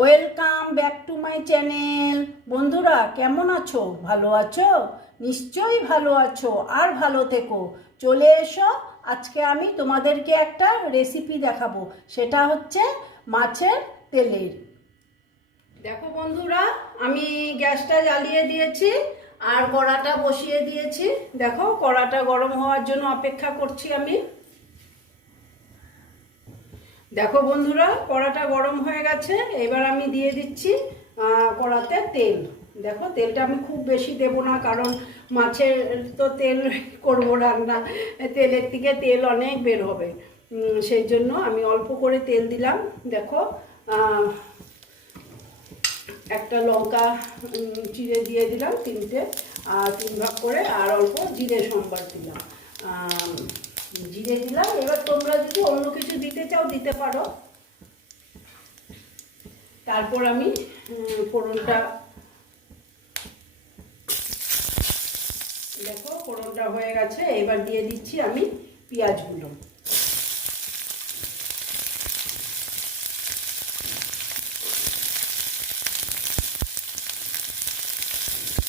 Welcome back to my channel. বন্ধুরা কেমন আছো? ভালো আছো? নিশ্চয়ই ভালো আছো, আর ভালো থেকো। চলে এসো, আজকে আমি তোমাদেরকে একটা রেসিপি দেখাবো। সেটা হচ্ছে মাছের তেলের। দেখো বন্ধুরা, আমি গ্যাসটা জ্বালিয়ে দিয়েছি আর কড়াটা বসিয়ে দিয়েছি। দেখো, কড়াটা গরম হওয়ার জন্য অপেক্ষা করছি আমি। দেখো বন্ধুরা, কড়াটা গরম হয়ে গেছে। এবার আমি দিয়ে দিচ্ছি কড়াতে তেল। দেখো, তেলটা আমি খুব বেশি দেব না, কারণ মাছের তো তেল করব রান্না, তেলের থেকে তেল অনেক বের হবে। সেই জন্য আমি অল্প করে তেল দিলাম। দেখো, একটা লঙ্কা চিড়ে দিয়ে দিলাম, তিনটে, আর 3 ভাগ করে, আর অল্প জিরে সম্বার দিলাম, জিরে দিলাম। এবার তোমরা যদি অন্য কিছু দিতে চাও দিতে পারো। তারপর আমি ফোড়নটা, দেখো ফোড়নটা হয়ে গেছে। এবার দিয়ে দিচ্ছি আমি পেঁয়াজগুলো।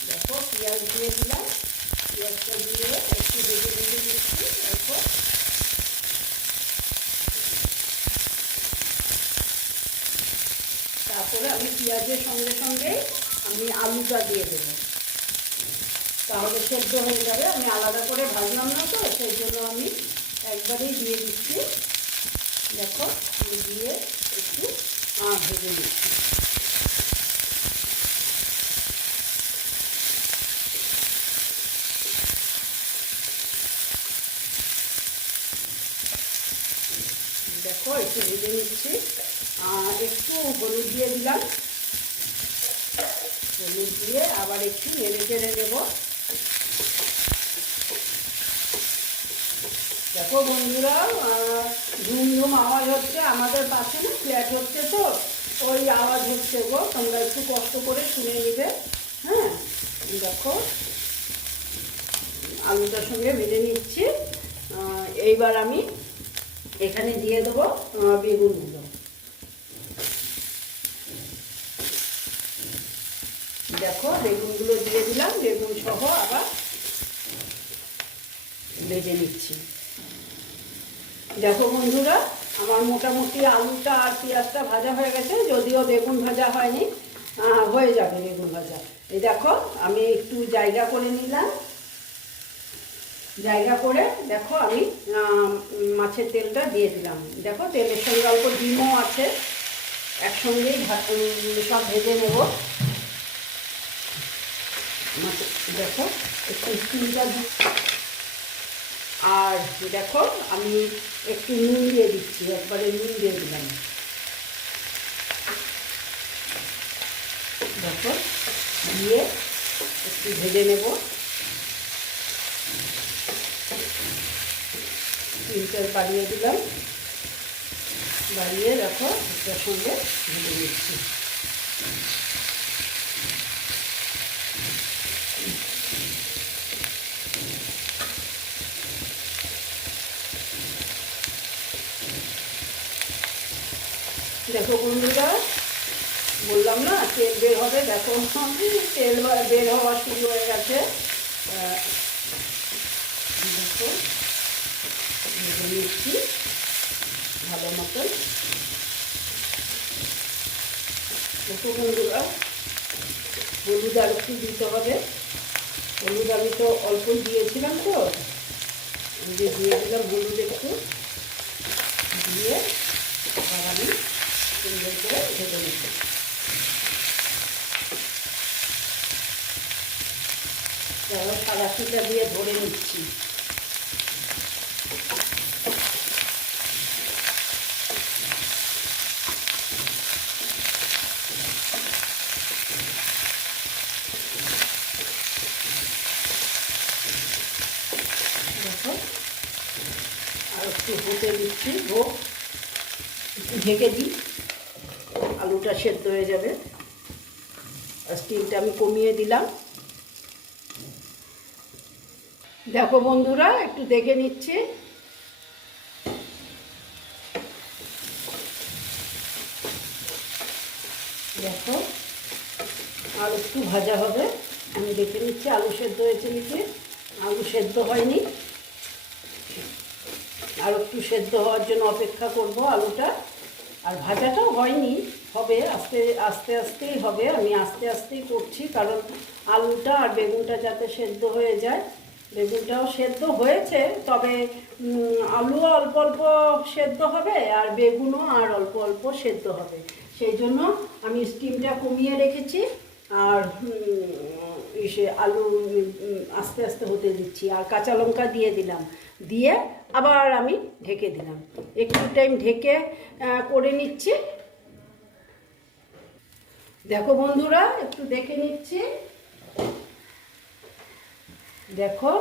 দেখো, পেঁয়াজ দিয়ে দিলাম। পেঁয়াজটা দিয়ে একটু ভেজে ভেজে দিচ্ছি। দেখো, তারপরে আমি পেঁয়াজের সঙ্গে সঙ্গে আমি আলুটা দিয়ে দেবো, তাহলে সেদ্ধ হয়ে যাবে। আমি আলাদা করে ভাজলাম না তো, সেই জন্য আমি একবারেই দিয়ে দিচ্ছি। দেখো, আমি দিয়ে একটু ভেজে দিচ্ছি। দেখো, একটু ভেজে নিচ্ছি। একটু হলুদ দিয়ে দিলাম। হলুদ দিয়ে আবার একটু নেড়ে চেড়ে দেবো। দেখো বন্ধুরা, ঝুমঝুম আওয়াজ হচ্ছে। আমাদের পাশে না ফ্ল্যাট হচ্ছে, তো ওই আওয়াজ হচ্ছে গো। তোমরা একটু কষ্ট করে শুনে নিবে। হ্যাঁ, দেখো আলুটার সঙ্গে ভেজে নিচ্ছি। এইবার আমি এখানে দিয়ে দেবো বেগুনগুলো। দেখো, বেগুনগুলো দিয়ে দিলাম। বেগুন সহ আবার ভেজে নিচ্ছি। দেখো বন্ধুরা, আমার মোটামুটি আলুটা আর পেঁয়াজটা ভাজা হয়ে গেছে, যদিও বেগুন ভাজা হয়নি। হয়ে যাবে বেগুন ভাজা। এই দেখো, আমি একটু জায়গা করে নিলাম। জায়গা করে দেখো, আমি মাছের তেলটা দিয়ে দিলাম। দেখো, তেলের সঙ্গে অল্প ডিমও আছে, একসঙ্গেই সব ভেজে নেব। দেখো, একটু স্টিমটা, আর দেখো আমি একটু নুন দিয়ে দিচ্ছি। একবারে নুন দিয়ে দিলাম। দেখো, দিয়ে একটু ভেজে নেব। তিনটে বাড়িয়ে দিলাম। বাড়িয়ে দেখো, এটার সঙ্গে ভেজে নিচ্ছি। দেখো বন্ধুরা, বললাম না তেল বের হবে। দেখো, তেল বের হওয়া শুরু হয়ে গেছে। দেখো, ভেজে নিচ্ছি ভালো মতন। দেখো বন্ধুরা, হলুদ আর একটু দিতে হবে। হলুদ আমি তো অল্পই দিয়েছিলাম, তো দিয়ে দিলাম হলুদ একটু দিয়ে। আবার আমি সুন্দর করে ভেজে নিচ্ছি। সাদাশিটা দিয়ে ধরে নিচ্ছি। দেখো, আর একটু হতে দিচ্ছি। হোক, একটু ঢেকে দিই, আলুটা সেদ্ধ হয়ে যাবে। আর স্টিমটা আমি কমিয়ে দিলাম। দেখো বন্ধুরা, একটু দেখে নিচ্ছি। দেখো আর একটু ভাজা হবে, আমি দেখে নিচ্ছি আলু সেদ্ধ হয়েছে নাকি। আলু সেদ্ধ হয়নি, আর একটু সেদ্ধ হওয়ার জন্য অপেক্ষা করব আলুটা। আর ভাজাটাও হয়নি, হবে আস্তে আস্তে আস্তেই হবে, আমি আস্তে আস্তেই করছি, কারণ আলুটা আর বেগুনটা যাতে সেদ্ধ হয়ে যায়। বেগুনটাও সেদ্ধ হয়েছে, তবে আলুও অল্প অল্প সেদ্ধ হবে আর বেগুনও আর অল্প অল্প সেদ্ধ হবে। সেই জন্য আমি স্টিমটা কমিয়ে রেখেছি আর আলু আস্তে আস্তে হতে দিচ্ছি। আর কাঁচা লঙ্কা দিয়ে দিলাম, দিয়ে আবার আমি ঢেকে দিলাম। একটু টাইম ঢেকে করে নিচ্ছি। দেখো বন্ধুরা, একটু দেখে নিচ্ছি। দেখো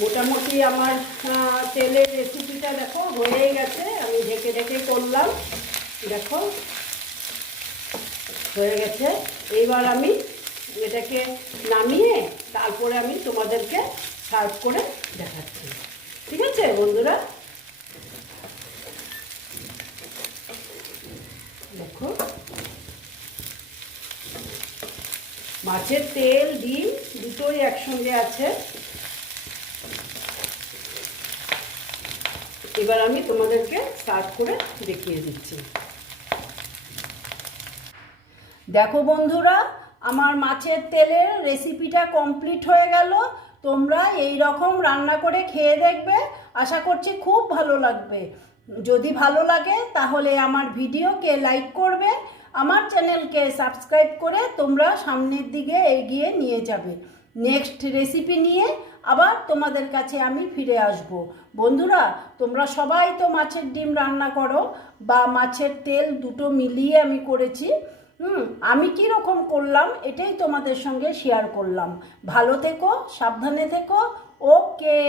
মোটামুটি আমার তেলের রেসিপিটা দেখো হয়েই গেছে। আমি ঢেকে ঢেকে করলাম, দেখো হয়ে গেছে। এইবার আমি এটাকে নামিয়ে তারপরে আমি তোমাদেরকে সার্ভ করে দেখাচ্ছি। ঠিক আছে বন্ধুরা, দেখো মাছের তেল ডিম দুটোই একসঙ্গে আছে। এবার আমি তোমাদেরকে সার্ভ করে দেখিয়ে দিচ্ছি। দেখো বন্ধুরা, আমার মাছের তেলের রেসিপিটা কমপ্লিট হয়ে গেল। তোমরা এই রকম রান্না করে খেয়ে দেখবে, আশা করছি খুব ভালো লাগবে। যদি ভালো লাগে তাহলে আমার ভিডিওকে লাইক করবে, আমার চ্যানেলকে সাবস্ক্রাইব করে তোমরা সামনের দিকে এগিয়ে নিয়ে যাবে। নেক্সট রেসিপি নিয়ে আবার তোমাদের কাছে আমি ফিরে আসব। বন্ধুরা, তোমরা সবাই তো মাছের ডিম রান্না করো বা মাছের তেল, দুটো মিলিয়ে আমি করেছি। আমি কি রকম করলাম এটাই তোমাদের সঙ্গে শেয়ার করলাম। ভালো থেকো, সাবধানে থেকো। ওকে।